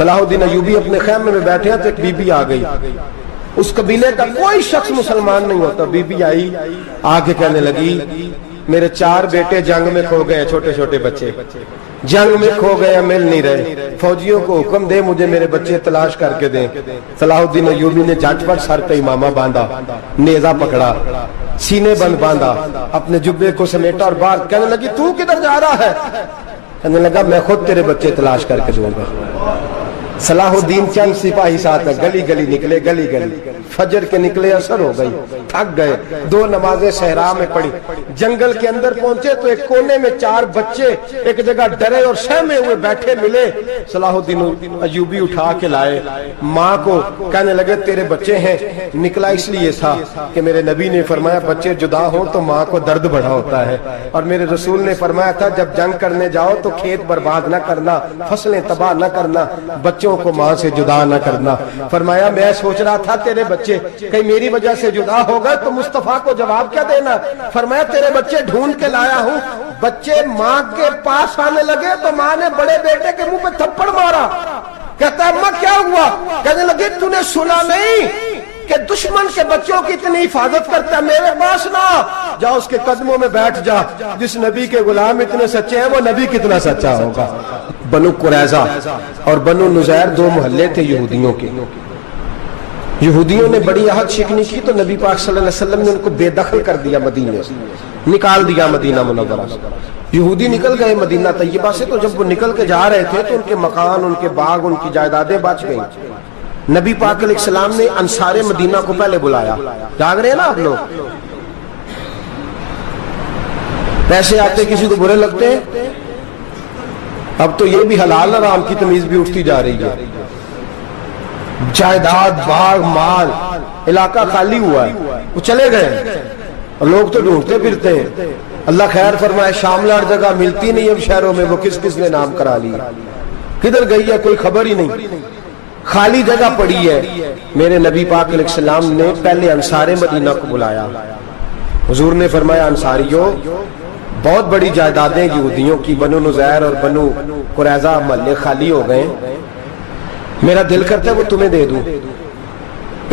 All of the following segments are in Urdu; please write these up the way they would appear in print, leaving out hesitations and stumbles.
صلاح الدین ایوبی اپنے خیمے میں بیٹھے ہیں تو ایک بی بی آ گئی، اس قبیلے کا کوئی شخص مسلمان نہیں ہوتا، بی بی آئی آگے کہنے لگی میرے 4 بیٹے جنگ میں کھو گئے، چھوٹے چھوٹے بچے جنگ میں کھو گئے، مل نہیں رہے، فوجیوں کو حکم دے مجھے میرے بچے تلاش کر کے دیں۔ صلاح الدین ایوبی نے جھٹ پٹ سر پہ امامہ باندھا، نیزہ پکڑا، سینے بند باندھا، اپنے جبے کو سمیٹا اور باہر کہنے لگی تو کدھر جا رہا ہے؟ کہنے لگا میں خود تیرے بچے تلاش کر کے دوں گا۔ صلاح الدین چند سپاہی ساتھ گلی گلی نکلے، گلی گلی فجر کے نکلے، اثر ہو گئی، تھک گئے، 2 نمازیں صحرا میں پڑھی، جنگل کے اندر پہنچے تو ایک کونے میں 4 بچے ایک جگہ ڈرے اور سہمے ہوئے بیٹھے ملے، صلاح الدین ایوبی اٹھا کے لائے، ماں کو کہنے لگے تیرے بچے ہیں، نکلا اس لیے تھا کہ میرے نبی نے فرمایا بچے جدا ہوں تو ماں کو درد بڑا ہوتا ہے، اور میرے رسول نے فرمایا تھا جب جنگ کرنے جاؤ تو کھیت برباد نہ کرنا، فصلیں تباہ نہ کرنا، بچوں کو ماں سے جدا نہ کرنا۔ فرمایا میں سوچ رہا تھا تیرے بچے کہیں میری وجہ سے جدا ہو گئے تو مصطفیٰ کو جواب کیا دینا؟ فرمایا تیرے بچے ڈھونڈ کے لایا ہوں۔ بچے ماں کے پاس آنے لگے تو ماں نے بڑے بیٹے کے منہ پہ تھپڑ مارا، کہتا ہے اماں کیا ہوا؟ کہنے لگے تو نے سنا نہیں کہ دشمن کے بچوں کی اتنی حفاظت کرتا ہے، میرے پاس نہ جا، اس کے قدموں میں بیٹھ جا، جس نبی کے غلام اتنے سچے ہیں وہ نبی کتنا سچا ہوگا۔ بنو قریظہ اور بنو نذیر 2 محلے تھے یہودیوں کے، یہودیوں نے بڑی عہد شکنی کی تو نبی پاک صلی اللہ علیہ وسلم نے ان کو بے دخل کر دیا، مدینے سے نکال دیا، مدینہ منورہ سے۔ یہودی نکل گئے مدینہ طیبہ سے، تو جب وہ نکل کے جا رہے تھے تو ان کے مکان، ان کے باغ، ان کی جائیدادیں بچ گئیں۔ نبی پاک علیہ السلام نے انصار مدینہ کو پہلے بلایا، جاگ رہے ہیں نا آپ لوگ، پیسے آتے کسی کو برے لگتے ہیں، اب تو یہ بھی حلال حرام کی تمیز بھی اٹھتی جا رہی ہے، جائیداد، باغ، مال، علاقہ خالی ہوا ہے، وہ چلے گئے اور لوگ تو ڈھونڈتے پھرتے ہیں۔ اللہ خیر فرمائے، شاملہ ہر جگہ ملتی نہیں اب شہروں میں، وہ کس کس نے نام کرا لیا، کدھر گئی ہے کوئی خبر ہی نہیں، خالی جگہ پڑی ہے۔ میرے نبی پاک علیہ السلام نے پہلے انصار مدینہ کو بلایا، حضور نے فرمایا انصاریوں بہت بڑی جائیدادیں یہودیوں کی، بنو نذیر اور بنو قریظہ محلے خالی ہو گئے، میرا دل کرتا ہے وہ تمہیں دے دوں،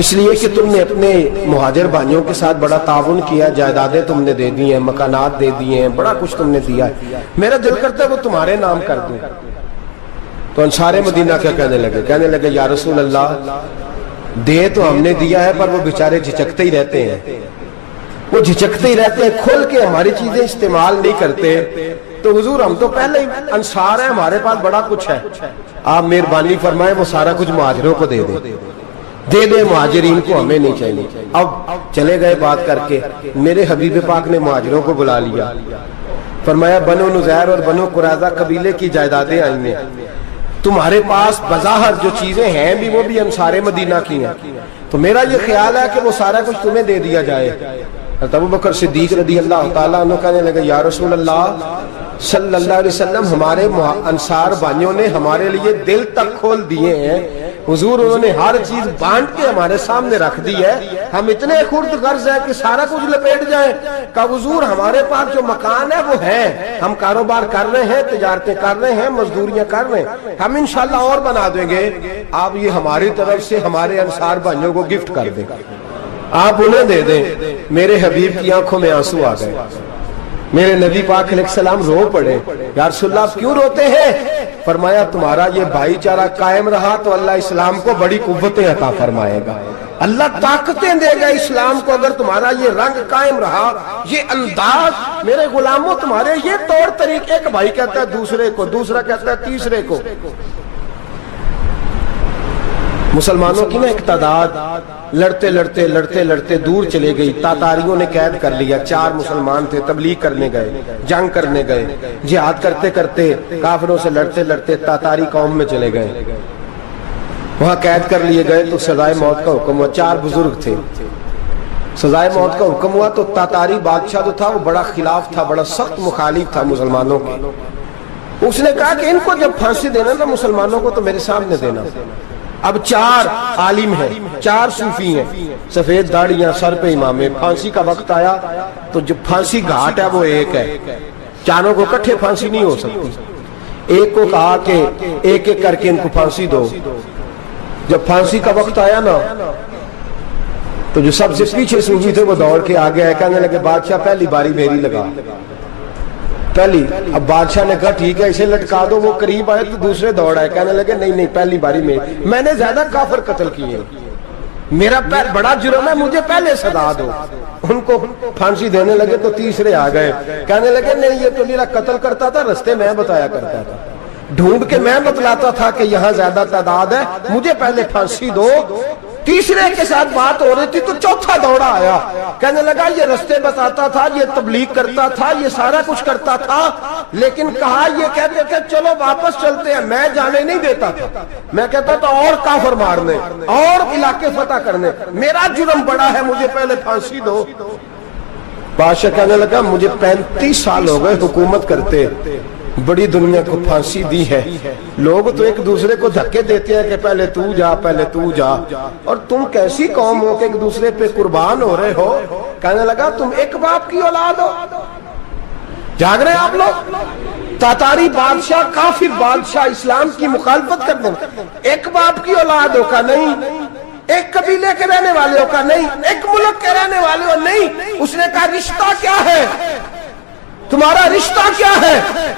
اس لیے کہ تم نے اپنے مہاجر بھائیوں کے ساتھ بڑا تعاون کیا، جائیدادیں تم نے دے دی ہیں، مکانات دے دیے ہیں، بڑا کچھ تم نے دیا ہے، میرا دل کرتا ہے وہ تمہارے نام کر دوں۔ تو انصار مدینہ کیا کہنے لگے یا رسول اللہ دے تو ہم نے دیا ہے پر وہ بیچارے جھچکتے ہی رہتے ہیں، وہ جھچکتے ہی رہتے ہیں، کھول کے ہماری چیزیں استعمال نہیں کرتے، تو حضور ہم تو پہلے انصار ہیں، ہمارے پاس بڑا کچھ ہے، آپ مہربانی فرمائیں وہ سارا کچھ مہاجروں کو دے دیں مہاجرین کو، ہمیں نہیں چاہیے۔ اب چلے گئے بات کر کے، میرے حبیب پاک نے مہاجروں کو بلا لیا، فرمایا بنو نذیر اور بنو قریظہ قبیلے کی جائیدادیں آئی ہیں، تمہارے پاس بظاہر جو چیزیں ہیں بھی وہ بھی انصار مدینہ کی ہیں، تو میرا یہ خیال ہے کہ وہ سارا کچھ تمہیں دے دیا جائے۔ حضرت ابوبکر صدیق رضی اللہ تعالیٰ عنہ کہنے لگے یا رسول اللہ صلی اللہ علیہ وسلم ہمارے انصار بھائیوں نے ہمارے لیے دل تک کھول دیے ہیں، حضور انہوں نے ہر چیز بانٹ کے ہمارے سامنے رکھ دی ہے، ہم اتنے خرد غرض ہیں کہ سارا کچھ لپیٹ جائیں۔ کہا حضور ہمارے پاس جو مکان ہے وہ ہے، ہم کاروبار کر رہے ہیں، تجارتیں کر رہے ہیں، مزدوریاں کر رہے ہیں، ہم انشاءاللہ اور بنا دیں گے، آپ یہ ہماری طرف سے ہمارے انصار بھائیوں کو گفٹ کر دیں، آپ انہیں دے دیں۔ میرے حبیب کی آنکھوں میں آنسو آ گئے، میرے نبی پاک علیہ السلام رو پڑے، یا رسول اللہ آپ کیوں روتے ہیں؟ فرمایا تمہارا یہ بھائی چارہ قائم رہا تو اللہ اسلام کو بڑی قوتیں عطا فرمائے گا، اللہ طاقتیں دے گا اسلام کو، اگر تمہارا یہ رنگ قائم رہا، یہ انداز، میرے غلاموں تمہارے یہ طور طریقے، ایک بھائی کہتا ہے دوسرے کو، دوسرا کہتا ہے تیسرے کو۔ مسلمانوں کی نا ایک تعداد لڑتے لڑتے دور چلے گئی، تاتاریوں نے قید کر لیا، 4 مسلمان تھے، تبلیغ کرنے گئے، جنگ کرنے گئے، جہاد کرتے کرتے کافروں سے لڑتے تاتاری قوم میں چلے گئے، وہاں قید کر لیے گئے تو سزائے موت کا حکم ہوا، 4 بزرگ تھے، سزائے موت کا حکم ہوا تو تاتاری بادشاہ جو تھا وہ بڑا خلاف تھا، بڑا سخت مخالف تھا مسلمانوں کے، اس نے کہا کہ ان کو جب پھانسی دینا نا مسلمانوں کو تو میرے سامنے دینا۔ اب 4 عالم ہیں، 4 صوفی ہیں، سفید داڑیاں، سر پہ امامے، پھانسی کا وقت آیا تو جو پھانسی گھاٹ ہے وہ ایک ہے، چاروں کو کٹھے پھانسی نہیں ہو سکتی، ایک کو کہا کہ ایک ایک کر کے ان کو پھانسی دو. جب پھانسی کا وقت آیا نا تو جو سب سے پیچھے صوفی تھے وہ دوڑ کے آگے آئے, کہنے لگے بادشاہ پہلی باری میری لگا پہلی. اب بادشاہ نے کہا ٹھیک ہے اسے لٹکا دو. وہ قریب آئے تو دوسرے دوڑ آئے, کہنے لگے نہیں نہیں پہلی باری میں نے زیادہ کافر قتل کیے, میرا بڑا جرم ہے, مجھے پہلے سزا دو. ان کو پھانسی دینے لگے تو تیسرے آ گئے, کہنے لگے نہیں یہ تو میرا قتل کرتا تھا, رستے میں بتایا کرتا تھا, ڈھونڈ کے میں بتلاتا تھا کہ یہاں زیادہ تعداد ہے, مجھے پہلے پھانسی دو. تیسرے کے ساتھ بات ہو رہی تھی تو چوتھا دوڑا آیا, کہنے لگا یہ رستے بتاتا تھا, یہ تبلیغ کرتا تھا, یہ سارا کچھ کرتا تھا, لیکن کہا یہ کہتے تھے چلو واپس چلتے ہیں, میں جانے نہیں دیتا تھا, میں کہتا تھا اور کافر مارنے اور علاقے فتح کرنے, میرا جرم بڑا ہے, مجھے پہلے پھانسی دو. بادشاہ کہنے لگا مجھے 35 سال ہو گئے حکومت کرتے, بڑی دنیا کو پھانسی دی ہے, لوگ تو ایک دوسرے کو دھکے دیتے ہیں کہ پہلے تو جا پہلے تو جا, اور تم کیسی قوم ہو کہ ایک دوسرے پہ قربان ہو رہے ہو. کہنے لگا تم ایک باپ کی اولاد ہو. جاگ رہے ہیں آپ لوگ؟ تاتاری بادشاہ کافر بادشاہ اسلام کی مخالفت کر دیں, ایک باپ کی اولاد ہو کا نہیں, ایک قبیلے کے رہنے والے ہو کا نہیں, ایک ملک کے رہنے والے ہو نہیں. اس نے کہا رشتہ کیا ہے تمہارا, رشتہ کیا ہے؟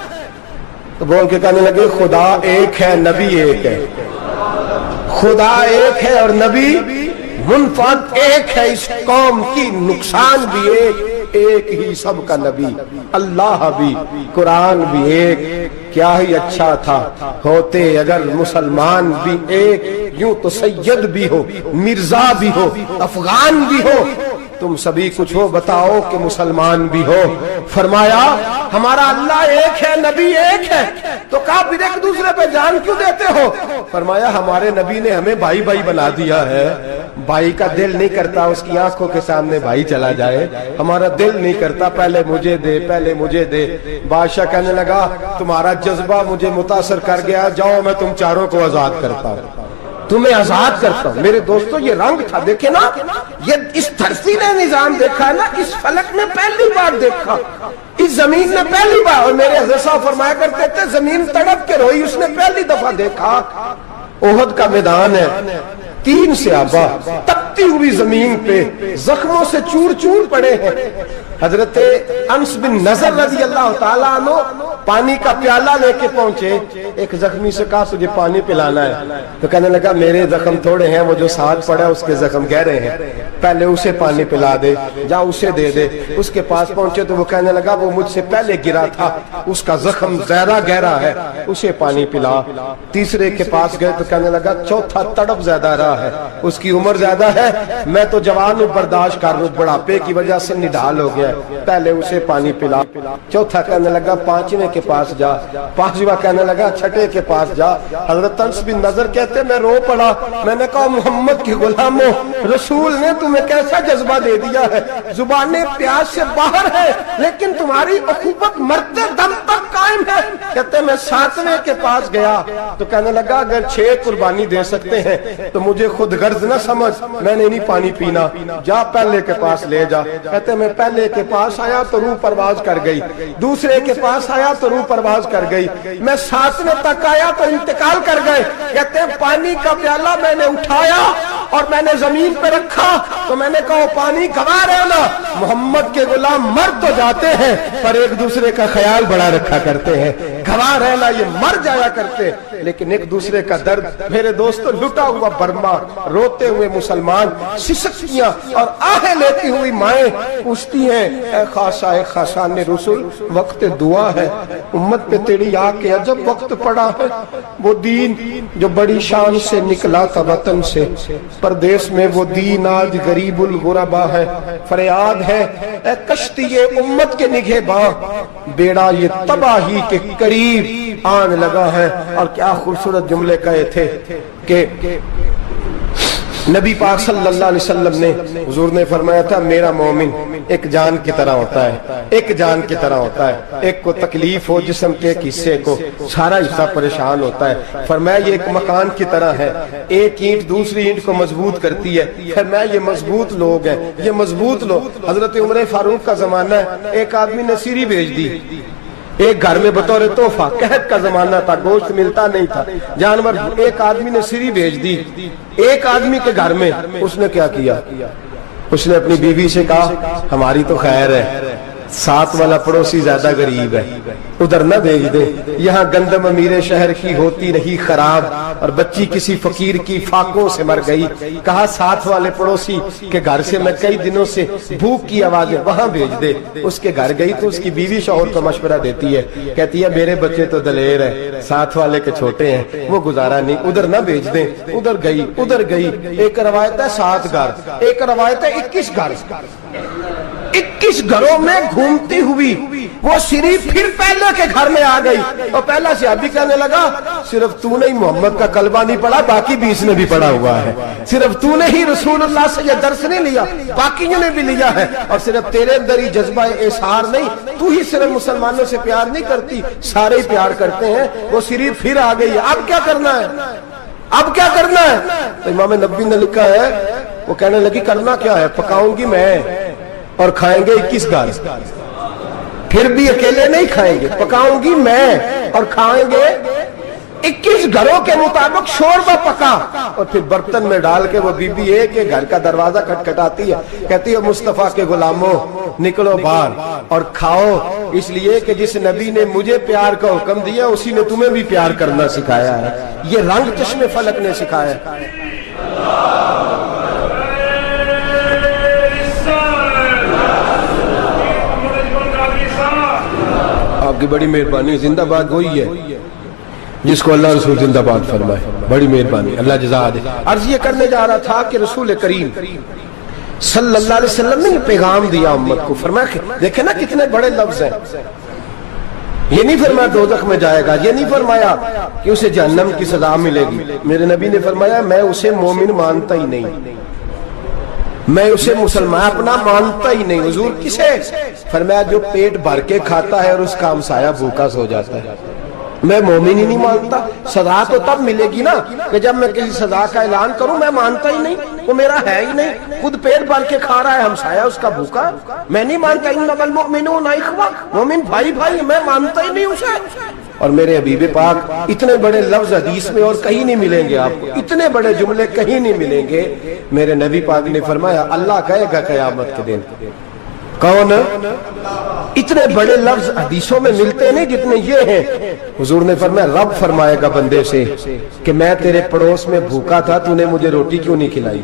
تو بول کے کہنے لگے خدا ایک ہے نبی ایک ہے, خدا ایک ہے اور نبی منفرد ایک ہے, اس قوم کی نقصان بھی ایک ہی سب کا نبی, اللہ بھی قرآن بھی ایک. کیا ہی اچھا تھا ہوتے اگر مسلمان بھی ایک, یوں تو سید بھی ہو مرزا بھی ہو افغان بھی ہو, تم سبھی کچھ ہو بتاؤ کہ مسلمان بھی ہو. فرمایا ہمارا اللہ ایک ہے نبی ایک ہے, تو کہا پھر ایک دوسرے پہ جان کیوں دیتے ہو؟ فرمایا ہمارے نبی نے ہمیں بھائی بھائی بنا دیا ہے, بھائی کا دل نہیں کرتا اس کی آنکھوں کے سامنے بھائی چلا جائے, ہمارا دل نہیں کرتا پہلے مجھے دے پہلے مجھے دے. بادشاہ کہنے لگا تمہارا جذبہ مجھے متاثر کر گیا, جاؤ میں تم چاروں کو آزاد کرتا ہوں, تمہیں آزاد کرتا ہوں. میرے دوستو یہ رنگ تھا, دیکھیں نا, یہ اس دھرتی نے نظام دیکھا ہے نا, اس فلک نے پہلی بار دیکھا, اس زمین نے پہلی بار, اور میرے حضرت صاحب فرمایا کرتے تھے زمین تڑپ کے روئی, اس نے پہلی دفعہ دیکھا. احد کا میدان ہے, 3 صحابہ تپتی ہوئی زمین پہ زخموں سے چور چور پڑے ہیں. حضرت انس بن نضر رضی اللہ تعالیٰ عنہ پانی کا پیالہ لے کے پہنچے, ایک زخمی سے کہا تجھے پانی پلانا ہے, تو کہنے لگا میرے زخم تھوڑے ہیں, وہ جو ساتھ پڑا ہے اس کے زخم گہرے ہیں, پہلے اسے پانی پلا دے, جا اسے دے دے. اس کے پاس پہنچے تو وہ کہنے لگا وہ مجھ سے پہلے گرا تھا, اس کا زخم زیادہ گہرا ہے, اسے پانی پلا. تیسرے کے پاس گئے تو کہنے لگا چوتھا تڑپ زیادہ رہا ہے, اس کی عمر زیادہ ہے, میں تو جوان ہوں برداشت کر لوں, بڑھاپے کی وجہ سے نڈھال ہو گیا, پہلے اسے پانی پلا. چوتھا کہنے لگا 5ویں کے پاس جا, 5واں کہنے لگا 6ٹھے کے پاس جا. حضرت انس بن نضر کہتے میں رو پڑا, میں نے کہا محمد کے غلاموں, رسول نے تمہیں کیسا جذبہ دے دیا ہے, زبانیں پیاس سے باہر ہے لیکن تمہاری اخوت مرتے دم تک قائم ہے. کہتے میں 7ویں کے پاس گیا تو کہنے لگا اگر 6 قربانی دے سکتے ہیں تو مجھے خود غرض نہ سمجھ, میں نے نہیں پانی پینا, جا پہلے کے پاس لے جا. کہتے میں پہلے کے پاس آیا تو روح پرواز کر گئی, دوسرے کے پاس آیا تو روح پرواز کر گئی, میں 7ویں تک آیا تو انتقال کر گئے. کہتے ہیں پانی کا پیالہ میں نے اٹھایا اور میں نے زمین پہ رکھا تو میں نے کہا پانی گوا رہنا, محمد کے غلام مر تو جاتے ہیں پر ایک دوسرے کا خیال بڑا رکھا کرتے ہیں, گوا رہنا یہ مر جایا کرتے لیکن ایک دوسرے کا درد. میرے دوستو لٹا ہوا برما, روتے ہوئے مسلمان, سسکیاں اور آہیں لیتی ہوئی مائیں پوچھتی ہیں اے خاصا اے خاصان رسول, وقت دعا ہے, امت پہ تیری آ کے عجب وقت پڑا ہے. وہ دین جو بڑی شان سے نکلا تھا وطن سے, پردیس میں وہ دین آج غریب الغربا ہے. فریاد ہے اے کشتی امت کے نگہباں, بیڑا یہ تباہی کے قریب آن لگا ہے. اور کیا خوبصورت جملے کہے تھے کہ نبی پاک صلی اللہ علیہ وسلم نے, حضور نے فرمایا تھا میرا مومن ایک جان کی طرح ہوتا ہے, ایک جان کی طرح ہوتا ہے, ایک کو تکلیف ہو جسم کے ایک حصے کو, سارا حصہ پریشان ہوتا ہے. فرمایا یہ ایک مکان کی طرح ہے, ایک اینٹ دوسری اینٹ کو مضبوط کرتی ہے. فرمایا یہ مضبوط لوگ ہیں, یہ مضبوط لوگ. حضرت عمر فاروق کا زمانہ ہے, ایک آدمی نے سیری بھیج دی, ایک گھر میں بطور تحفہ، قحط کا زمانہ تھا، گوشت ملتا نہیں تھا، جانور، ایک آدمی نے سری بھیج دی ایک آدمی کے گھر میں. اس نے کیا کیا؟ اس نے اپنی بیوی سے کہا ہماری تو خیر ہے، ساتھ والا پڑوسی زیادہ غریب ہے، ادھر نہ بھیج دے. یہاں گندم امیر شہر کی ہوتی رہی خراب، اور بچی کسی فقیر کی فاقوں سے مر گئی. کہا ساتھ والے پڑوسی کے گھر سے میں کئی دنوں سے بھوک کی آوازیں، وہاں بھیج دے. اس کے گھر گئی تو اس کی بیوی شوہر کو مشورہ دیتی ہے، کہتی ہے میرے بچے تو دلیر ہے، ساتھ والے کے چھوٹے ہیں، وہ گزارا نہیں، ادھر نہ بھیج دیں. ادھر گئی. ایک روایت ہے 7 گھر، ایک روایت ہے 21 گھر. 21 گھروں میں گھومتی ہوئی وہ سری پھر پہلے کے گھر میں آ گئی. اور پہلا صحابی کہنے لگا صرف تو نے ہی محمد کا کلمہ نہیں پڑھا، باقی 20 نے بھی پڑھا ہوا ہے. صرف تو نے ہی رسول اللہ سے یہ درس نہیں لیا، باقیوں نے بھی لیا ہے. اور صرف تیرے اندر ہی جذبہ اظہار نہیں، تو ہی صرف مسلمانوں سے پیار نہیں کرتی، سارے ہی پیار کرتے ہیں. وہ سری پھر آ گئی. اب کیا کرنا ہے؟ اب کیا کرنا ہے؟ تو امام نبوی نے لکھا ہے، وہ کہنے لگی کرنا کیا ہے؟ پکاؤں گی میں اور کھائیں گے 21 گھر. پھر بھی اکیلے نہیں کھائیں گے، پکاؤں گی میں اور کھائیں گے 21 گھروں کے مطابق شوربہ پکا. اور پھر برتن میں ڈال کے وہ بی بی ایک کے گھر کا دروازہ کھٹکھٹاتی ہے، کہتی ہے مصطفیٰ کے غلاموں نکلو باہر اور کھاؤ، اس لیے کہ جس نبی نے مجھے پیار کا حکم دیا اسی نے تمہیں بھی پیار کرنا سکھایا ہے. یہ رنگ چشم فلک نے سکھایا ہے. آپ کی بڑی مہربانی. زندہ باد وہی ہے جس کو اللہ رسول زندہ باد فرمائے. بڑی مہربانی، اللہ جزا دے. عرض یہ کرنے جا رہا تھا کہ رسول کریم صلی اللہ علیہ وسلم نے پیغام دیا امت کو. فرمایا دیکھیں نا کتنے بڑے لفظ ہیں. یہ نہیں فرمایا دوزخ میں جائے گا، یہ نہیں فرمایا کہ اسے جہنم کی سزا ملے گی. میرے نبی نے فرمایا میں اسے مومن مانتا ہی نہیں، میں اسے مسلمان اپنا مانتا ہی نہیں. حضور کسے؟ فرمایا جو پیٹ بھر کے کھاتا ہے اور اس کا ہمسایہ بھوکا سو جاتا ہے. میں مومن ہی نہیں مانتا. سزا تو تب ملے گی نا کہ جب میں کسی سزا کا اعلان کروں. میں مانتا ہی نہیں، وہ میرا ہے ہی نہیں. خود پیٹ بھر کے کھا رہا ہے، ہمسایہ اس کا بھوکا. میں نہیں مانتا انما المؤمنون اخوہ، مومن بھائی بھائی. میں مانتا ہی نہیں اسے. اور میرے حبیب پاک اتنے بڑے لفظ حدیث میں اور کہیں نہیں ملیں گے آپ کو، اتنے بڑے جملے کہیں نہیں ملیں گے. میرے نبی پاک نے فرمایا اللہ کہے گا قیامت کے دن کون؟ اتنے بڑے لفظ حدیثوں میں ملتے نہیں جتنے یہ ہیں. حضور نے فرمایا رب فرمائے گا بندے سے کہ میں تیرے پڑوس میں بھوکا تھا، تو نے مجھے روٹی کیوں نہیں کھلائی؟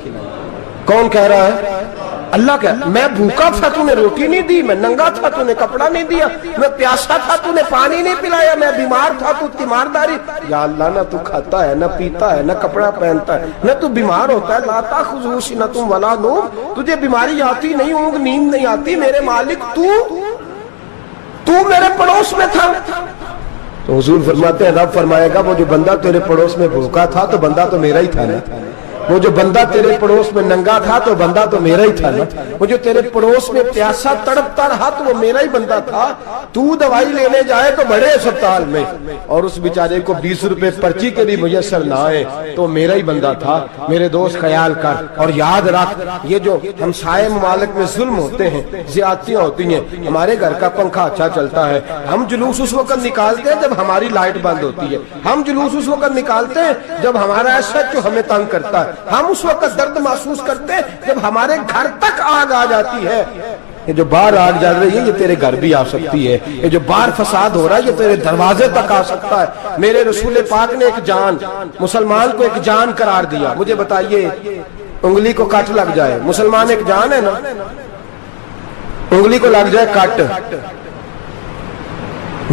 کون کہہ رہا ہے؟ اللہ کہہ میں بھوکا تھا تو نے روٹی نہیں دی، میں ننگا تھا تو نے کپڑا نہیں دیا، میں پیاسا تھا تو نے پانی نہیں پلایا، میں بیمار تھا تو تیمارداری. یا اللہ نہ تو کھاتا ہے، نہ پیتا ہے، نہ کپڑا پہنتا ہے، نہ تو بیمار ہوتا ہے. لا تاخذہ سنۃ ولا نوم، تجھے بیماری آتی نہیں، اونگ نیند نہیں آتی. میرے مالک تو میرے پڑوس میں تھا. تو حضور فرماتے ہیں رب فرمائے گا وہ جو بندہ تیرے پڑوس میں بھوکا تھا تو بندہ تو میرا ہی تھا نا. وہ جو بندہ تیرے پڑوس میں ننگا تھا تو بندہ تو میرا ہی تھا نا. وہ جو تیرے پڑوس میں پیاسا تڑپتا رہا تو وہ میرا ہی بندہ تھا. تو دوائی لینے جائے تو بڑے اسپتال میں اور اس بیچارے کو 20 روپے پرچی کے بھی میسر نہ آئے تو میرا ہی بندہ تھا. میرے دوست خیال کر اور یاد رکھ یہ جو ہمسائے ممالک میں ظلم ہوتے ہیں، زیادتیاں ہوتی ہیں. ہمارے گھر کا پنکھا اچھا چلتا ہے، ہم جلوس اس وقت نکالتے ہیں جب ہماری لائٹ بند ہوتی ہے. ہم جلوس اس وقت نکالتے ہیں جب ہمارا ایسا جو ہمیں تنگ کرتا ہے. ہم اس وقت درد محسوس کرتے ہیں جب ہمارے گھر تک آگ آ جاتی ہے. یہ جو باہر آگ جل رہی ہے یہ تیرے گھر بھی آ سکتی ہے. یہ جو باہر فساد ہو رہا ہے یہ تیرے دروازے تک آ سکتا ہے. میرے رسول پاک نے ایک جان، مسلمان کو ایک جان قرار دیا. مجھے بتائیے انگلی کو کٹ لگ جائے، مسلمان ایک جان ہے نا، انگلی کو لگ جائے کٹ،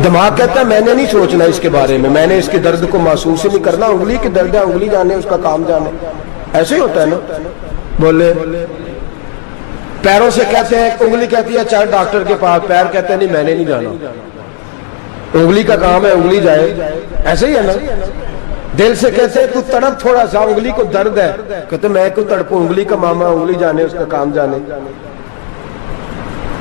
دماغ کہتا ہے میں نے نہیں سوچنا اس کے بارے میں نے اس کے درد کو محسوس ہی نہیں کرنا. انگلی کی درد ہے، انگلی جانے اس کا کام جانے. ایسے ہی ہوتا ہے نا. بولے پیروں سے کہتے ہیں، انگلی کہتی ہے چل ڈاکٹر کے پاس، پیر کہتے ہیں نہیں میں نے نہیں جانا، انگلی کا کام ہے انگلی جائے. ایسے ہی ہے نا. دل سے کہتے ہیں تو تڑپ تھوڑا سا، انگلی کو درد ہے، کہتے میں کو تڑپوں، انگلی کا ماما، انگلی جانے اس کا کام جانے.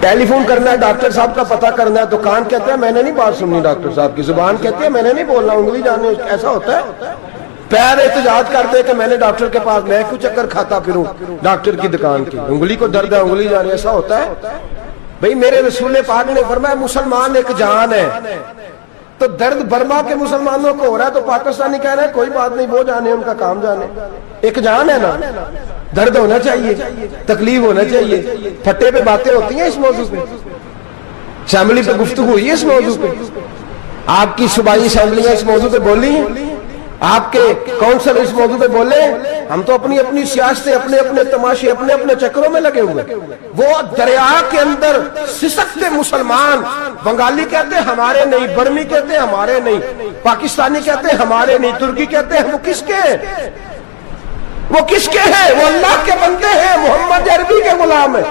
ٹیلی فون کرنا ہے ڈاکٹر صاحب کا پتہ کرنا ہے تو کان کہتے ہیں میں نے نہیں بات سننی ڈاکٹر صاحب کی، زبان کہتی ہے میں نے نہیں بولنا، انگلی جانے. ایسا ہوتا ہے. پیر احتجاج کرتے کہ میں نے ڈاکٹر کے پاس، میں کیوں چکر کھاتا پھروں ڈاکٹر کی دکان کی، انگلی کو درد ہے انگلی جانے. ایسا ہوتا ہے. بھئی میرے رسول پاک نے فرمایا مسلمان ایک جان ہے، تو درد برما کے مسلمانوں کو ہو رہا ہے تو پاکستانی کہہ رہے ہیں کوئی بات نہیں، وہ جانے ان کا کام جانے، ایک جان ہے نا، درد ہونا چاہیے، تکلیف ہونا چاہیے۔ پھٹے پہ باتیں ہوتی ہیں اس موضوع پہ، اسمبلی پہ گفتگو ہوئی ہے اس موضوع پہ، آپ کی صوبائی اسمبلیاں اس موضوع پہ بولی ہیں، آپ کے کونسل اس موضوع پہ بولے؟ ہم تو اپنی اپنی سیاستیں، اپنے اپنے تماشے، اپنے اپنے چکروں میں لگے ہوئے۔ وہ دریا کے اندر سسکتے مسلمان، بنگالی کہتے ہیں ہمارے نہیں، برمی کہتے ہیں ہمارے نہیں، پاکستانی کہتے ہیں ہمارے نہیں، ترکی کہتے ہیں وہ کس کے ہیں؟ وہ کس کے ہیں؟ وہ اللہ کے بندے ہیں، محمد عربی کے غلام ہیں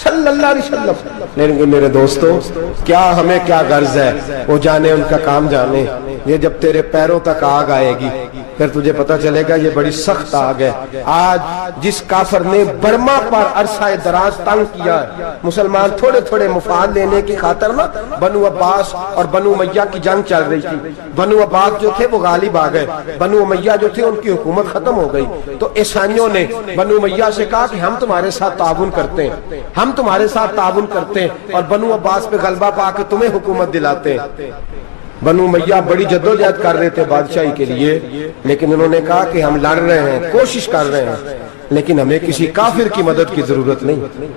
صلی اللہ علیہ وسلم۔ لیکن میرے دوستو کیا ہمیں کیا غرض ہے؟ وہ جانے ان کا کام جانے۔ یہ جب تیرے پیروں تک آگ آئے گی پھر تجھے پتا چلے گا یہ بڑی سخت آگ ہے۔ آج جس کافر نے برما پر عرصہ دراز تنگ کیا ہے، مسلمان تھوڑے تھوڑے مفاد لینے کی خاطر نا، بنو عباس اور بنو امیہ کی جنگ چل رہی تھی، بنو عباس جو تھے وہ غالب آ گئے، بنو امیہ جو تھے ان کی حکومت ختم ہو گئی، تو عیسائیوں نے بنو امیہ سے کہا کہ ہم تمہارے ساتھ تعاون کرتے ہیں، ہم تمہارے ساتھ تعاون کرتے ہیں اور بنو عباس پہ غلبہ پا کے تمہیں حکومت دلاتے ہیں۔ بنو امیہ بڑی جدوجہد کر رہے تھے بادشاہی کے لیے، لیکن انہوں نے کہا کہ ہم لڑ رہے ہیں، کوشش کر رہے ہیں، لیکن ہمیں کسی کافر کی مدد کی ضرورت نہیں،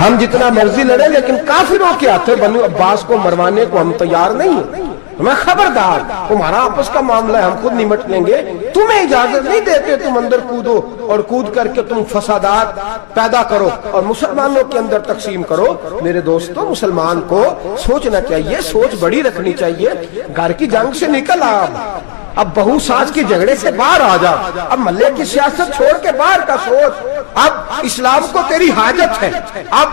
ہم جتنا مرضی لڑیں لیکن کافروں کے ہاتھوں بنو عباس کو مروانے کو ہم تیار نہیں ہیں۔ ہمیں خبردار، تمہارا آپس کا معاملہ ہے، ہم خود نمٹ لیں گے، تمہیں اجازت نہیں دیتے تم اندر کودو اور کود کر کے تم فسادات پیدا کرو اور مسلمانوں کے اندر تقسیم کرو۔ میرے دوستو مسلمان کو سوچنا چاہیے، سوچ بڑی رکھنی چاہیے۔ گھر کی جنگ سے نکل آ، اب بہو ساس کے جھگڑے سے باہر آ جا، اب محلے کی سیاست چھوڑ کے باہر کا سوچ، اب اسلام کو تیری حاجت ہے۔ اب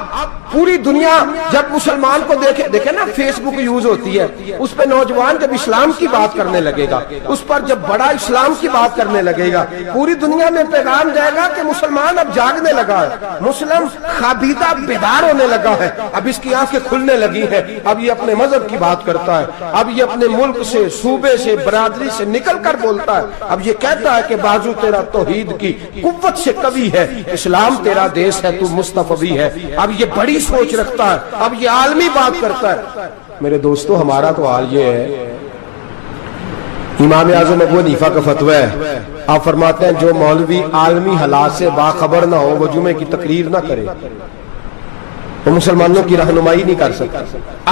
پوری دنیا جب مسلمان کو دیکھے نا، فیس بک یوز ہوتی ہے، اس پہ نوجوان جب اسلام کی بات کرنے لگے گا، اس پر جب بڑا اسلام کی بات کرنے لگے گا، پوری دنیا میں پیغام جائے گا کہ مسلمان اب جاگنے لگا ہے، مسلم خوابیدہ بیدار ہونے لگا ہے، اب اس کی آنکھیں کھلنے لگی ہیں، اب یہ اپنے مذہب کی بات کرتا ہے، اب یہ اپنے ملک سے، صوبے سے، برادری سے نکل کر بولتا ہے، اب یہ کہتا ہے کہ بازو تیرا توحید کی قوت سے قوی ہے، اسلام تیرا دیس ہے، تو مصطفی ہے، اب یہ بڑی سوچ رکھتا ہے، اب یہ عالمی بات کرتا ہے۔ میرے دوستو ہمارا تو حال یہ ہے، امام اعظم ابو حنیفہ کا فتویٰ ہے، آپ فرماتے ہیں جو مولوی عالمی حالات سے باخبر نہ ہو وہ جمعے کی تقریر نہ کرے، وہ مسلمانوں کی رہنمائی نہیں کر سکتا۔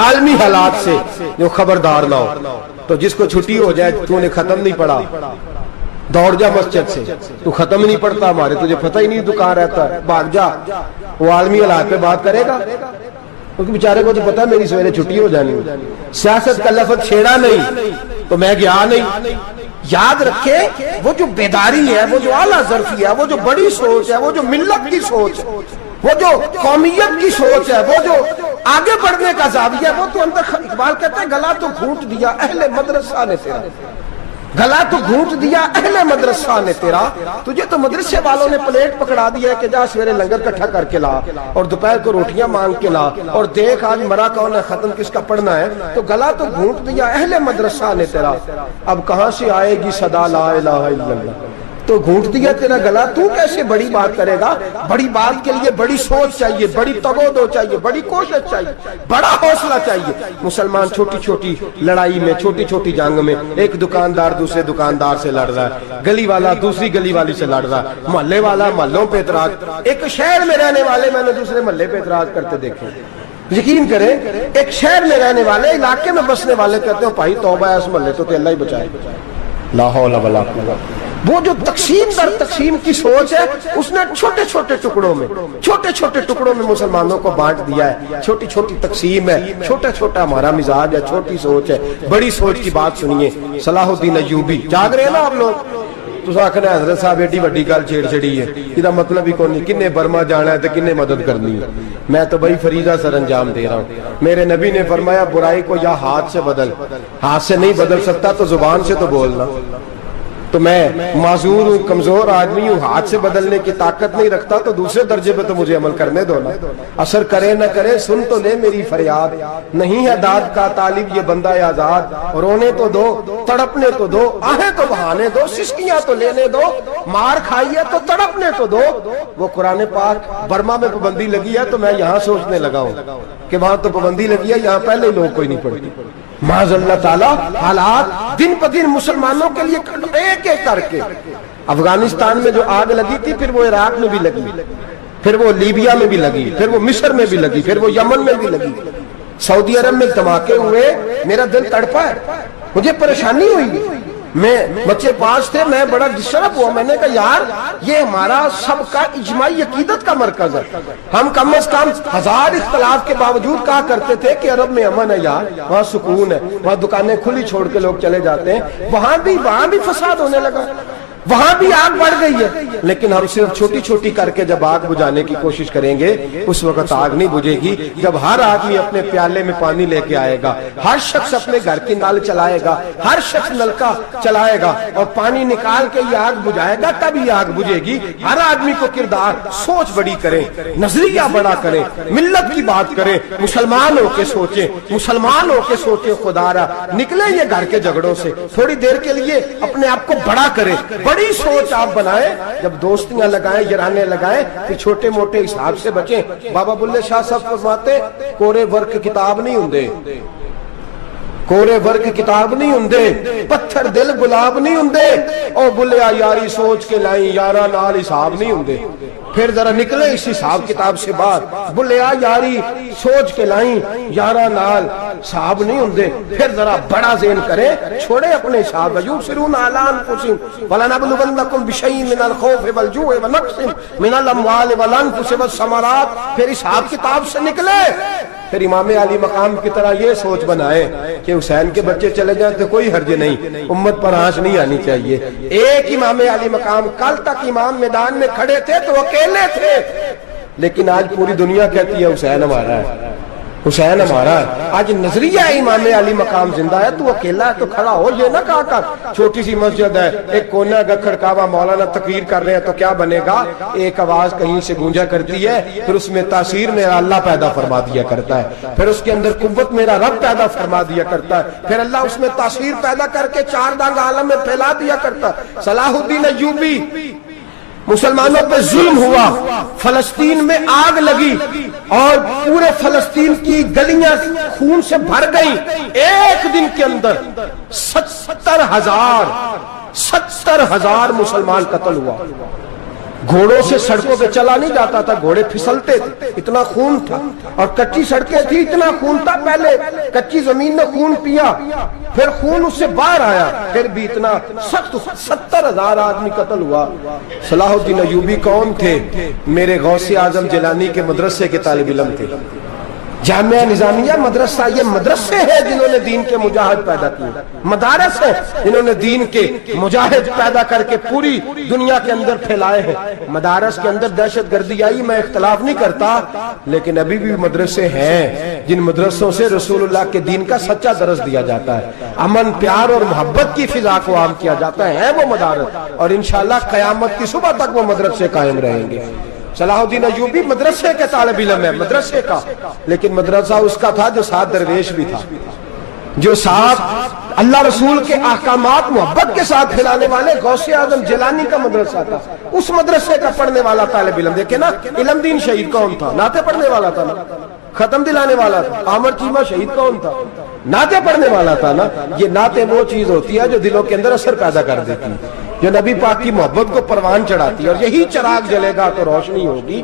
عالمی حالات سے جو خبردار نہ ہو، تو جس کو چھٹی ہو جائے تو نے ختم نہیں پڑھا، دوڑ جا مسجد سے، تو ختم نہیں پڑھتا ہمارے، تجھے پتہ ہی نہیں دکان رہتا ہے، بھاگ جا، وہ عالمی حالات پہ بات کرے گا، کیونکہ بیچارے کو تو پتہ ہے میری سویرے چھٹی ہو جانی۔ سیاست کا لفظ چھیڑا نہیں تو میں گیا نہیں۔ یاد رکھے وہ جو بیداری ہے، وہ جو اعلیٰ ظرفی ہے، وہ جو بڑی سوچ ہے، وہ جو ملت کی سوچ ہے، وہ جو قومیت کی سوچ ہے، وہ جو آگے بڑھنے کا زاویہ ہے، وہ تو اندر، اقبال کہتا ہے گلا تو گھونٹ دیا اہل مدرسہ نے تیرا، گلا تو گھونٹ دیا اہل مدرسہ نے تیرا، تجھے تو مدرسے والوں نے پلیٹ پکڑا دیا ہے کہ جا سویرے لنگر کٹھا کر کے لا اور دوپہر کو روٹیاں مانگ کے لا اور دیکھ آج مرا کون ہے، ختم کس کا پڑھنا ہے، تو گلا تو گھونٹ دیا اہل مدرسہ نے تیرا، اب کہاں سے آئے گی صدا لا الہ الا اللہ، تو گھونٹ دیا تیرا گلا، تو کیسے بڑی بات کرے گا؟ بڑی بات کے لیے بڑی سوچ چاہیے، بڑی تگودو چاہیے، بڑی کوشش چاہیے، بڑا حوصلہ چاہیے۔ مسلمان چھوٹی چھوٹی لڑائی میں، چھوٹی چھوٹی جنگ میں، ایک دکاندار دوسرے دکاندار سے لڑ رہا ہے، گلی والا دوسری گلی والی سے لڑ رہا ہے، محلے والا محلوں پہ اعتراض، ایک شہر میں رہنے والے میں نے دوسرے محلے پہ اعتراض کرتے دیکھے۔ یقین کریں ایک شہر میں رہنے والے، علاقے میں بسنے والے کہتے ہیں بھائی توبہ ہے اس محلے تو اللہ ہی بچائے، لا حول ولا قوت۔ وہ جو تقسیم در تقسیم کی سوچ ہے، اس نے چھوٹے چھوٹے ٹکڑوں میں مسلمانوں کو بانٹ دیا ہے، چھوٹی چھوٹی تقسیم ہے، چھوٹا چھوٹا ہمارا مزاج ہے، چھوٹی سوچ ہے، بڑی سوچ کی بات سنیے۔ صلاح الدین ایوبی، جاگ رہے ہیں نا آپ لوگ، تو آخنا حضرت صاحب ایڈی وڈی گل چھیڑ چھڑی ہے، یہ مطلب ہی کون نہیں، کنے برما جانا ہے تو کنے مدد کرنی ہے، میں تو بھائی فریضہ سر انجام دے رہا ہوں۔ میرے نبی نے فرمایا برائی کو یا ہاتھ سے بدل، ہاتھ سے نہیں بدل سکتا تو زبان سے تو بولنا، تو میں معذور ہوں, کمزور آدمی ہوں, ہاتھ سے بدلنے کی طاقت نہیں رکھتا, تو دوسرے درجے پہ تو مجھے عمل کرنے دو نا. اثر کرے نہ کرے سن تو لے میری فریاد, نہیں ہے داد کا طالب یہ بندہ آزاد. رونے تو دو, تڑپنے تو دو, آہیں تو بہانے دو, سسکیاں تو لینے دو, مار کھائی ہے تو تڑپنے تو دو. وہ قرآن پاک برما میں پابندی لگی ہے تو میں یہاں سوچنے لگا ہوں کہ وہاں تو پابندی لگی ہے, یہاں پہلے لوگ کوئی نہیں پڑھتی. معاذ اللہ تعالیٰ حالات دن پہ دن مسلمانوں کے لیے ایک ایک کر کے. افغانستان میں جو آگ لگی تھی, پھر وہ عراق میں بھی لگی, پھر وہ لیبیا میں بھی لگی, پھر وہ مصر میں بھی لگی, پھر وہ یمن میں بھی لگی, سعودی عرب میں دھماکے ہوئے, میرا دل تڑپا ہے, مجھے پریشانی ہوئی. میں بچے پاس تھے, میں بڑا ڈسٹرب ہوا, میں نے کہا یار یہ ہمارا سب کا اجماعی عقیدت کا مرکز ہے. ہم کم از کم 1000 اختلاف کے باوجود کہا کرتے تھے کہ عرب میں امن ہے یار, وہاں سکون ہے, وہاں دکانیں کھلی چھوڑ کے لوگ چلے جاتے ہیں. وہاں بھی فساد ہونے لگا, وہاں بھی آگ بڑھ گئی ہے. لیکن ہم صرف چھوٹی چھوٹی کر کے جب آگ بجھانے کی کوشش کریں گے, اس وقت آگ نہیں بجھے گی. جب ہر آدمی اپنے پیالے میں پانی لے کے آئے گا, ہر شخص اپنے گھر کی نل چلائے گا, ہر شخص نلکا چلائے گا اور پانی نکال کے یہ آگ بجھائے گا, تب یہ آگ بجھے گی. ہر آدمی کو کردار, سوچ بڑی کریں, نظریہ بڑا کریں, ملت کی بات کریں, مسلمان ہو کے سوچیں, مسلمان ہو کے سوچیں. خدا را نکلیں یہ گھر کے جھگڑوں سے, تھوڑی دیر کے لیے اپنے آپ کو بڑا کریں, بڑی سوچ آپ بنائیں. جب دوستیاں لگائیں, یارانے لگائیں, پھر چھوٹے موٹے حساب سے بچیں. بابا بلے شاہ صاحب فرماتے کورے ورک کتاب نہیں ہوندے, کورے ورک کتاب نہیں ہوندے, پتھر دل گلاب نہیں ہوندے, او بلیا یاری سوچ کے لائیں, یارا نال حساب نہیں ہوندے. پھر ذرا نکلے اس حساب کتاب سے باہر, بلیا یاری سوچ کے لائیں, یارا نال حساب نہیں ہوندے. پھر ذرا بڑا ذہن کریں, چھوڑے اپنے حساب. یبصرون علی انفسہم ولنبلونکم بشیء من الخوف والجوع ونقص من الاموال والانفس والثمرات. پھر حساب کتاب سے نکلے. پھر امام علی مقام کی طرح یہ سوچ بنائے کہ حسین کے بچے چلے جائیں تو کوئی حرج نہیں, امت پر آنچ نہیں آنی چاہیے. ایک امام علی مقام, کل تک امام میدان میں کھڑے تھے تو اکیلے تھے, لیکن آج پوری دنیا کہتی ہے حسین ہمارا ہے, حسین ہمارا ہے. آج نظریہ امام علی مقام زندہ ہے, تو اکیلا ہے تو کھڑا ہو. یہ نہ کہا کر چھوٹی سی مسجد ہے, ایک کونا کا کھڑکاوا, مولانا تقریر کر رہے ہیں تو کیا بنے گا, ایک آواز کہیں سے گونجا کرتی ہے, پھر اس میں تاثیر میرا اللہ پیدا فرما دیا کرتا ہے, پھر اس کے اندر قوت میرا رب پیدا فرما دیا کرتا ہے, پھر اللہ اس میں تاثیر پیدا کر کے 4 دانگ عالم میں پھیلا دیا کرتا ہے. صلاح الدین ایوبی, مسلمانوں پہ ظلم ہوا, فلسطین میں آگ لگی اور پورے فلسطین کی گلیاں خون سے بھر گئیں. ایک دن کے اندر 70,000 مسلمان قتل ہوا. گھوڑوں سے سڑکوں پہ چلا نہیں جاتا تھا, گھوڑے پھسلتے تھے, اتنا خون تھا, اور کچی سڑکیں تھی, اتنا خون تھا. پہلے کچی زمین نے خون پیا, پھر خون اس سے باہر آیا, پھر بھی اتنا سخت 70,000 آدمی قتل ہوا. صلاح الدین ایوبی کون تھے؟ میرے غوث اعظم جیلانی کے مدرسے کے طالب علم تھے. جامعہ نظامیہ مدرسہ, یہ مدرسے ہیں جنہوں نے دین کے مجاہد پیدا کیے, مدارس ہیں جنہوں نے دین کے مجاہد پیدا کر کے پوری دنیا کے اندر پھیلائے ہیں. مدارس کے اندر دہشت گردی آئی, میں اختلاف نہیں کرتا, لیکن ابھی بھی مدرسے ہیں جن مدرسوں سے رسول اللہ کے دین کا سچا درس دیا جاتا ہے, امن پیار اور محبت کی فضا کو عام کیا جاتا ہے وہ مدارس, اور انشاءاللہ قیامت کی صبح تک وہ مدرسے قائم رہیں گے. صلاح الدین ایوبی مدرسے کے طالب علم ہے, مدرسے کا, لیکن مدرسہ اس کا تھا جو ساتھ درویش بھی تھا, جو ساتھ اللہ رسول کے احکامات محبت کے ساتھ پھیلانے والے. غوث اعظم جیلانی کا مدرسہ تھا, اس مدرسے کا پڑھنے والا طالب علم. دیکھیں نا, علم دین شہید کون تھا؟ نعتیں پڑھنے والا تھا نا, ختم دلانے والا تھا. عامر چیمہ شہید کون تھا؟ نعتیں پڑھنے والا تھا نا. یہ نعتیں وہ چیز ہوتی ہے جو دلوں کے اندر اثر پیدا کر دیتی ہے, جو نبی پاک کی محبت کو پروان چڑھاتی ہے, اور یہی چراغ جلے گا تو روشنی ہوگی.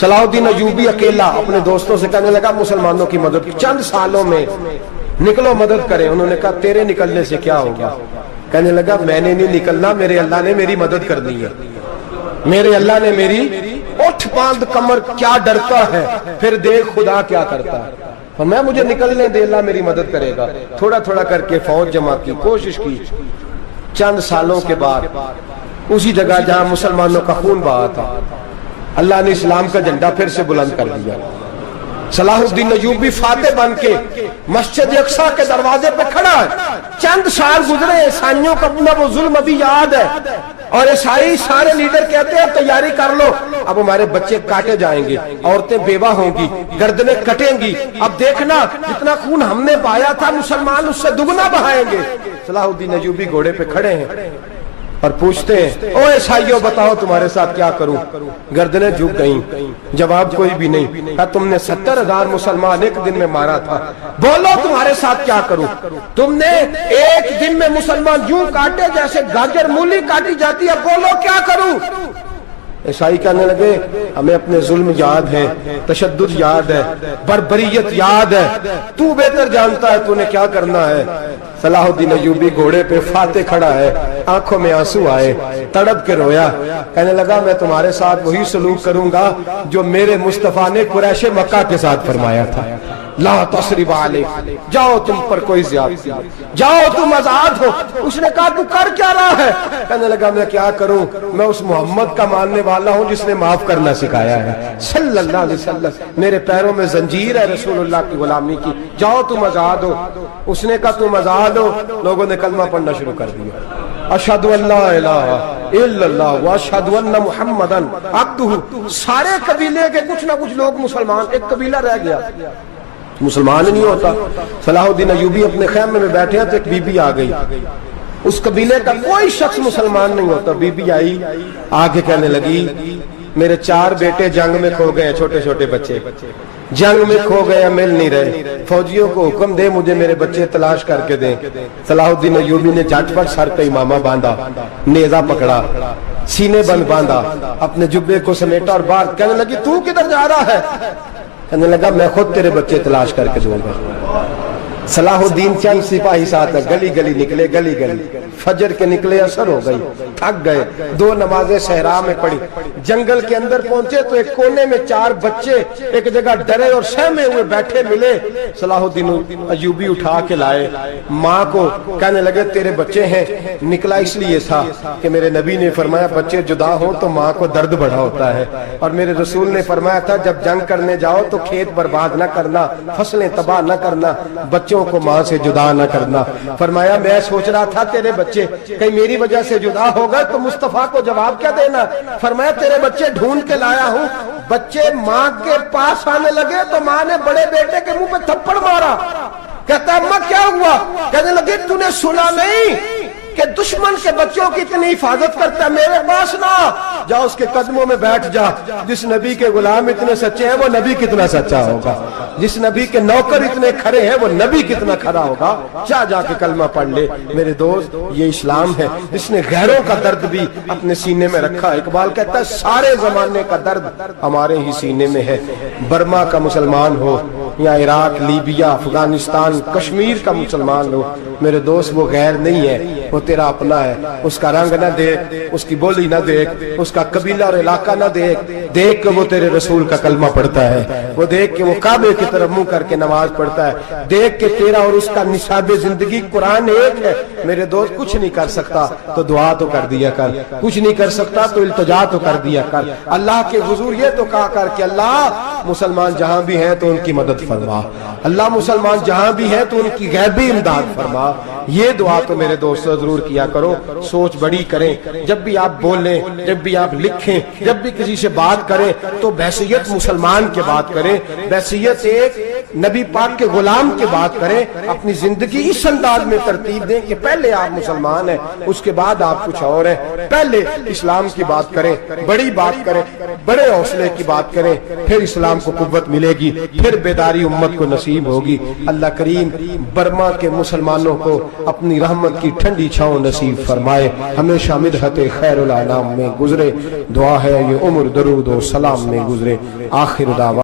صلاح الدین ایوبی اکیلا اپنے دوستوں سے کہنے لگا مسلمانوں کی مدد چند سالوں میں نکلو مدد کریں. انہوں نے کہا تیرے نکلنے سے کیا ہوگا؟ کہنے لگا میں نے نہیں نکلنا, میرے اللہ نے میری مدد کرنی ہے, میرے اللہ نے میری. اٹھ باندھ کمر کیا ڈرتا ہے, پھر دیکھ خدا کیا کرتا ہے. فرمایا مجھے نکلنے دے, اللہ میری مدد کرے گا. تھوڑا تھوڑا کر کے فوج جمع کی, کوشش کی. چند سالوں کے بعد اسی جگہ جہاں مسلمانوں کا خون بہا تھا, اللہ نے اسلام کا جھنڈا پھر سے بلند کر دیا. صلاح الدین ایوبی فاتح بن کے مسجد اقصی کے دروازے پہ کھڑا ہے. چند سال گزرے، عیسائیوں کا اپنا وہ ظلم ابھی یاد ہے، اور عیسائی سارے لیڈر کہتے ہیں تیاری کر لو، اب ہمارے بچے کاٹے جائیں گے، عورتیں بیوہ ہوں گی، گردنیں کٹیں گی، اب دیکھنا جتنا خون ہم نے بہایا تھا مسلمان اس سے دگنا بہائیں گے. صلاح الدین ایوبی گھوڑے پہ کھڑے ہیں اور پوچھتے ہیں او عیسائیوں بتاؤ تمہارے ساتھ کیا کروں. گردنیں جھک گئیں، جواب کوئی بھی نہیں. کہا تم نے 70,000 مسلمان ایک دن میں مارا تھا، بولو تمہارے ساتھ کیا کروں. تم نے ایک دن میں مسلمان یوں کاٹے جیسے گاجر مولی کاٹی جاتی ہے، بولو کیا کروں. عیسائی کہنے لگے ہمیں اپنے ظلم یاد ہے، تشدد یاد ہے، بربریت یاد ہے، تو بہتر جانتا ہے تو نے کیا کرنا ہے. صلاح الدین ایوبی گھوڑے پہ فاتح کھڑا ہے، آنکھوں میں آنسو آئے، تڑپ کے رویا، کہنے لگا میں تمہارے ساتھ وہی سلوک کروں گا جو میرے مصطفیٰ نے قریش مکہ کے ساتھ فرمایا تھا. لا تصریب علیک، جاؤ تم پر کوئی زیادتی، جاؤ تم آزاد ہو. اس نے کہا تو کر کیا رہا ہے؟ کہنے لگا میں کیا کروں، میں اس محمد کا ماننے والا ہوں جس نے معاف کرنا سکھایا ہے صلی اللہ علیہ وسلم. میرے پیروں میں زنجیر ہے رسول اللہ کی غلامی کی، جاؤ تم آزاد ہو. اس نے کہا تم آزاد ہو. لوگوں نے کلمہ پڑھنا شروع کر دیا، اشہد ان لا الہ الا اللہ واشہد ان محمدً عبدہ. سارے قبیلے کے کچھ نہ کچھ لوگ مسلمان، ایک قبیلہ رہ گیا مسلمان نہیں ہوتا. صلاح الدین ایوبی اپنے خیمے میں بیٹھے ہیں تو ایک بی بی آ گئی، اس قبیلے کا کوئی شخص مسلمان نہیں ہوتا. بی بی آئی، آگے کہنے لگی میرے 4 بیٹے جنگ میں کھو گئے، چھوٹے چھوٹے بچے جنگ میں کھو گئے، مل نہیں رہے، فوجیوں کو حکم دے مجھے میرے بچے تلاش کر کے دیں. صلاح الدین ایوبی نے جھٹ پٹ سر پہ امامہ باندھا، نیزہ پکڑا، سینے بند باندھا، اپنے جبے کو سمیٹا اور باہر. کہنے لگی تو کدھر جا رہا ہے؟ کہنے لگا میں خود تیرے بچے تلاش کر کے دوں گا. صلاح الدین چند سپاہی ساتھ گلی گلی نکلے، گلی گلی فجر کے نکلے، اثر ہو گئی، تھک گئے، 2 نمازیں صحرا میں پڑھی. جنگل کے اندر پہنچے تو ایک کونے میں 4 بچے ایک جگہ ڈرے اور سہمے ہوئے بیٹھے ملے. صلاح الدین ایوبی اٹھا کے لائے، ماں کو کہنے لگے تیرے بچے ہیں. نکلا اس لیے تھا کہ میرے نبی نے فرمایا بچے جدا ہوں تو ماں کو درد بڑا ہوتا ہے، اور میرے رسول نے فرمایا تھا جب جنگ کرنے جاؤ تو کھیت برباد نہ کرنا، فصلیں تباہ نہ کرنا، بچوں کو ماں سے جدا نہ کرنا. فرمایا میں سوچ رہا تھا تیرے بچے کہیں میری وجہ سے جدا ہو گئے تو مصطفیٰ کو جواب کیا دینا. فرمایا تیرے بچے ڈھونڈ کے لایا ہوں. بچے ماں کے پاس آنے لگے تو ماں نے بڑے بیٹے کے منہ پہ تھپڑ مارا. کہتا اماں کیا ہوا؟ کہنے لگے تو نے سنا نہیں کہ دشمن کے بچوں کی اتنی حفاظت کرتا ہے، میرے پاس نہ جا، اس کے قدموں میں بیٹھ جا. جس نبی کے غلام اتنے سچے ہیں وہ نبی کتنا سچا ہوگا، جس نبی کے نوکر اتنے کھڑے ہیں وہ نبی کتنا کھڑا ہوگا. جا کے کلمہ پڑھ لے. میرے دوست یہ اسلام ہے جس نے غیروں کا درد بھی اپنے سینے میں رکھا. اقبال کہتا ہے سارے زمانے کا درد ہمارے ہی سینے میں ہے. برما کا مسلمان ہو یا عراق، لیبیا، افغانستان، کشمیر کا مسلمان ہو، میرے دوست وہ غیر نہیں ہے، وہ تیرا اپنا ہے. اس کا رنگ نہ دیکھ، اس کی بولی نہ دیکھ، اس کا قبیلہ اور علاقہ نہ دیکھ. دیکھ کہ وہ تیرے رسول کا کلمہ پڑھتا ہے، وہ دیکھ کہ وہ کعبے کی طرف منہ کر کے نماز پڑھتا ہے. دیکھ کہ تیرا اور اس کا نصاب زندگی قرآن ایک ہے. میرے دوست کچھ نہیں کر سکتا تو دعا تو کر دیا کر، کچھ نہیں کر سکتا تو التجا تو کر دیا کر. اللہ کے حضور یہ تو کہا کر کہ اللہ مسلمان جہاں بھی ہیں تو ان کی مدد فرما، اللہ مسلمان جہاں بھی ہیں تو ان کی غیبی امداد فرما. یہ دعا تو میرے دوستوں ضرور کیا کرو. سوچ بڑی کریں، جب بھی آپ بولیں، جب بھی آپ لکھیں، جب بھی کسی سے بات کریں تو بحیثیت مسلمان کے بات کریں، بحیثیت ایک نبی پاک کے غلام کے بات کریں. اپنی زندگی اس انداز میں ترتیب دیں کہ پہلے آپ مسلمان ہیں، اس کے بعد آپ کچھ اور ہیں. پہلے اسلام کی بات کریں، بڑی بات کریں، بڑے حوصلے کی بات کریں، پھر اسلام کو قوت ملے گی، پھر بیداری امت کو نصیب ہوگی. اللہ کریم برما کے مسلمانوں کو اپنی رحمت کی ٹھنڈی چھاؤں نصیب فرمائے، ہمیشہ مدحت خیر الانام میں گزرے. دعا ہے یہ عمر درود و سلام میں گزرے. آخر دعویٰ